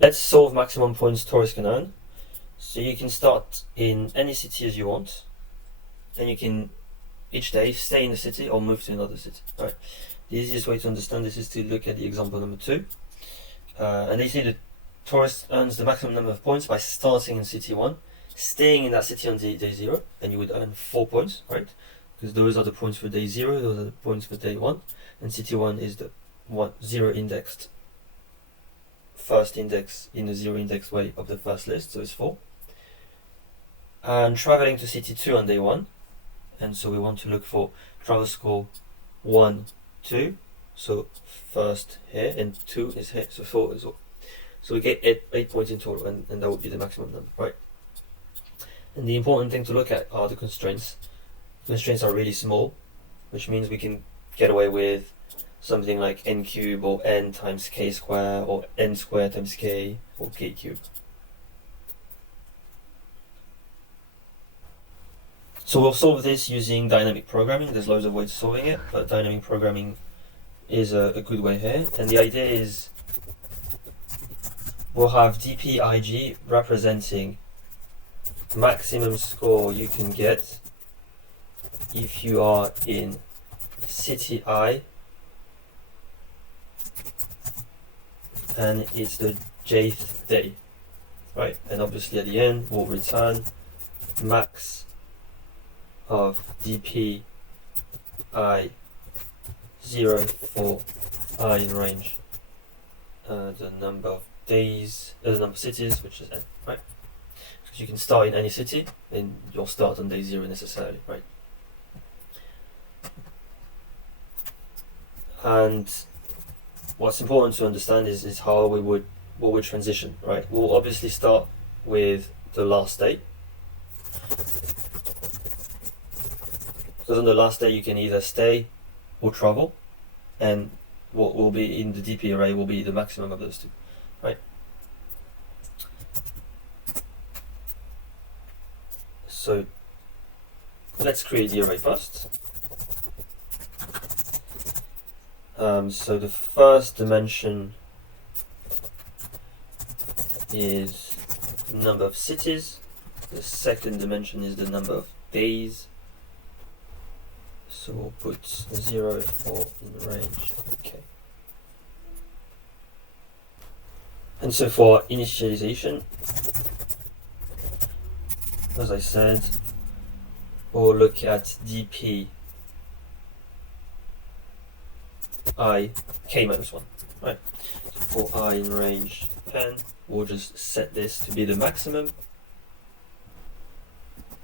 let's solve maximum points tourists can earn. So you can start in any city as you want, and you can each day stay in the city or move to another city. Right. The easiest way to understand this is to look at the example number 2, and they say the tourist earns the maximum number of points by starting in city 1, staying in that city on day 0, and you would earn 4 points, right? Because those are the points for day 0, those are the points for day 1, and city 1 is the 0 indexed, first index in the 0 indexed way of the first list, so it's 4. And traveling to city 2 on day 1, and so we want to look for travel score 1, 2, so first here, and 2 is here, so 4 as well. So we get 8 points in total, and that would be the maximum number, right? And the important thing to look at are the constraints. Constraints are really small, which means we can get away with something like n cube or n times k square or n squared times k or k cube. So we'll solve this using dynamic programming. There's loads of ways of solving it, but dynamic programming is a good way here. And the idea is we'll have dpig representing maximum score you can get if you are in city I and it's the jth day, right? And obviously at the end we'll return max of dp I 0 for I in range, the number of days, the number of cities, which is n, right? Because you can start in any city, and you'll start on day 0 necessarily, right? And what's important to understand is how we would transition, right? We'll obviously start with the last day. Because on the last day you can either stay or travel, and what will be in the DP array will be the maximum of those two, right? So let's create the array first. So the first dimension is the number of cities, the second dimension is the number of days. So we'll put 0 for in range, okay. And so for initialization, as I said, we'll look at dp I k minus 1, right? So for I in range 10, we'll just set this to be the maximum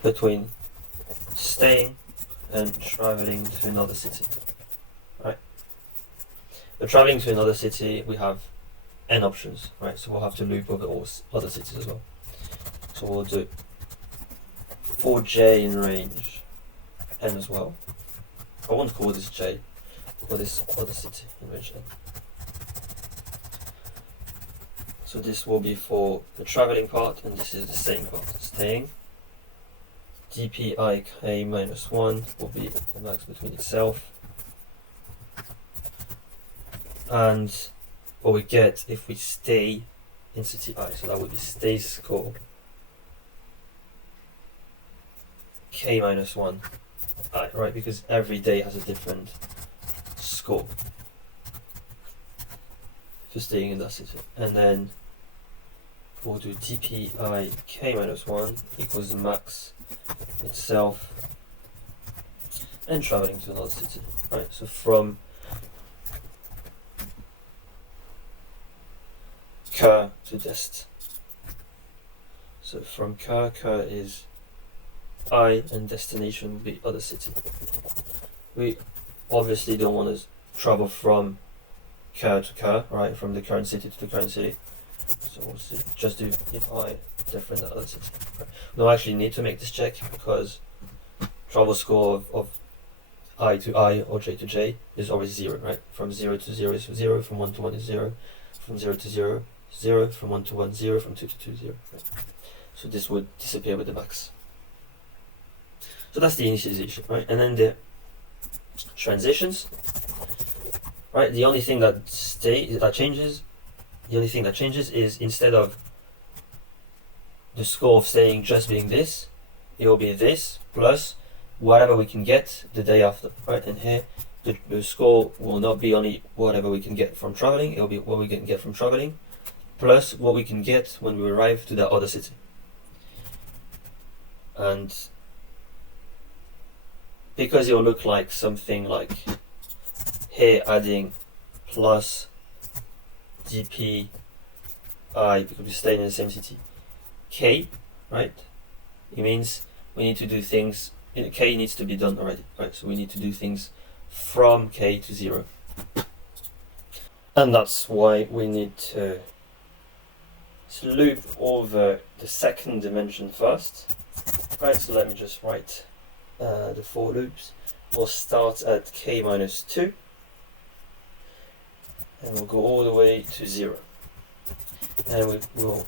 between staying and traveling to another city, right? But traveling to another city, we have n options, right? So we'll have to loop over all other cities as well. So we'll do for j in range n as well. I won't call this j, for this other city in range n. So this will be for the traveling part, and this is the staying part. Staying dpik minus 1 will be the max between itself, and what we get if we stay in city I, so that would be stay score k minus 1 I, right? Because every day has a different score for staying in that city. And then we'll do dpi k minus 1 equals the max itself and traveling to another city, right? So from Cur to Dest. So from Cur is I, and destination will be other city. We obviously don't want to travel from Cur to Cur, right? From the current city to the current city. So we'll just do if I different than other city. Right. We don't actually need to make this check because travel score of I to I or j to j is always 0, right? From 0 to 0 is 0, from 1 to 1 is 0, from 0 to 0, 0, from 1 to 1, 0, from 2 to 2, 0. Right? So this would disappear with the max. So that's the initialization, right? And then the transitions, right? The only thing that changes The only thing that changes is instead of the score of staying just being this, it will be this plus whatever we can get the day after, right? And here the score will not be only whatever we can get from traveling, it will be what we can get from traveling plus what we can get when we arrive to that other city. And because it will look like something like here adding plus dpi because we're staying in the same city k, right? It means we need to do things, k needs to be done already, right? So we need to do things from k to 0. And that's why we need to loop over the second dimension first, right? So let me just write the for loops. We'll start at k minus 2 and we'll go all the way to 0, and we will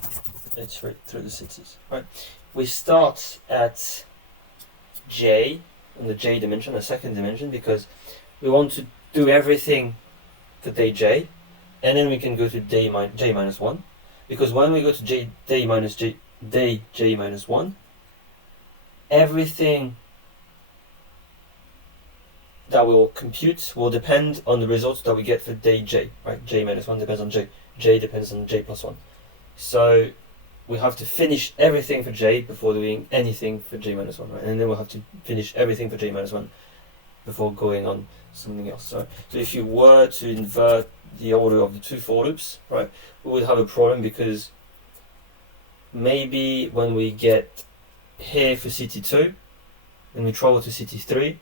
iterate through the cities, right? We start at j, on the j dimension, the second dimension, because we want to do everything for day j, and then we can go to j minus 1, because when we go to day j minus 1, everything that will compute will depend on the results that we get for day j, right? J minus 1 depends on j depends on j plus 1. So we have to finish everything for j before doing anything for j minus 1, right? And then we'll have to finish everything for j minus 1 before going on something else. So if you were to invert the order of the two for loops, right, we would have a problem, because maybe when we get here for city 2 and we travel to city 3,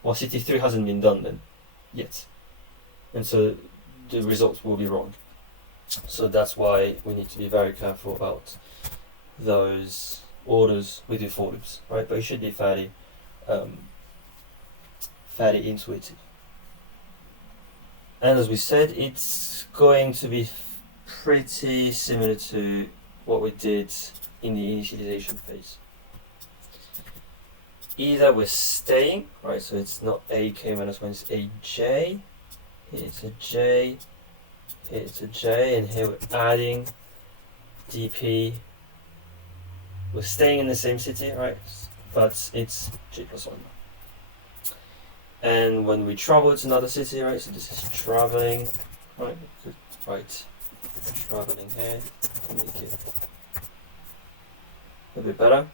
well, city 3 hasn't been done then yet, and so the results will be wrong. So that's why we need to be very careful about those orders we do for loops, right? But it should be fairly intuitive. And as we said, it's going to be pretty similar to what we did in the initialization phase. Either we're staying, right, so it's not a k minus 1, it's a j, here it's a j, here it's a j, and here we're adding dp. We're staying in the same city, right, but it's j plus 1. And when we travel to another city, right, so this is traveling, right, we could write traveling here to make it a bit better.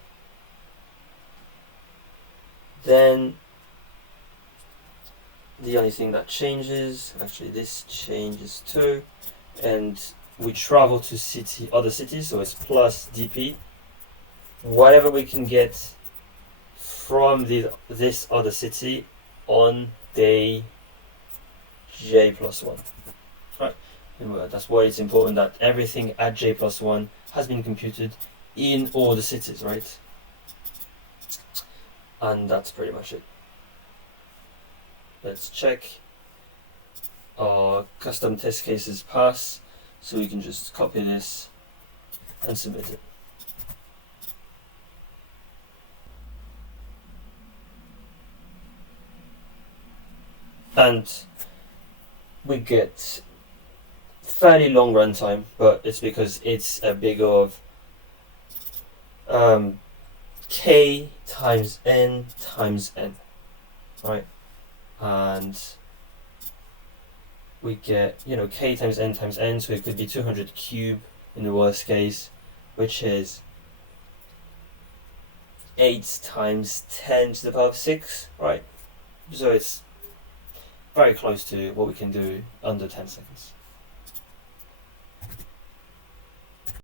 Then the only thing that changes, actually this changes too, and we travel to other cities, so it's plus dp. Whatever we can get from this other city on day j plus 1. Right. And that's why it's important that everything at j plus 1 has been computed in all the cities, right? And that's pretty much it. Let's check our custom test cases pass, so we can just copy this and submit it. And we get fairly long runtime, but it's because it's a big of k times n times n, right? And we get, k times n, so it could be 200 cube in the worst case, which is 8 times 10 to the power of 6, right? So it's very close to what we can do under 10 seconds.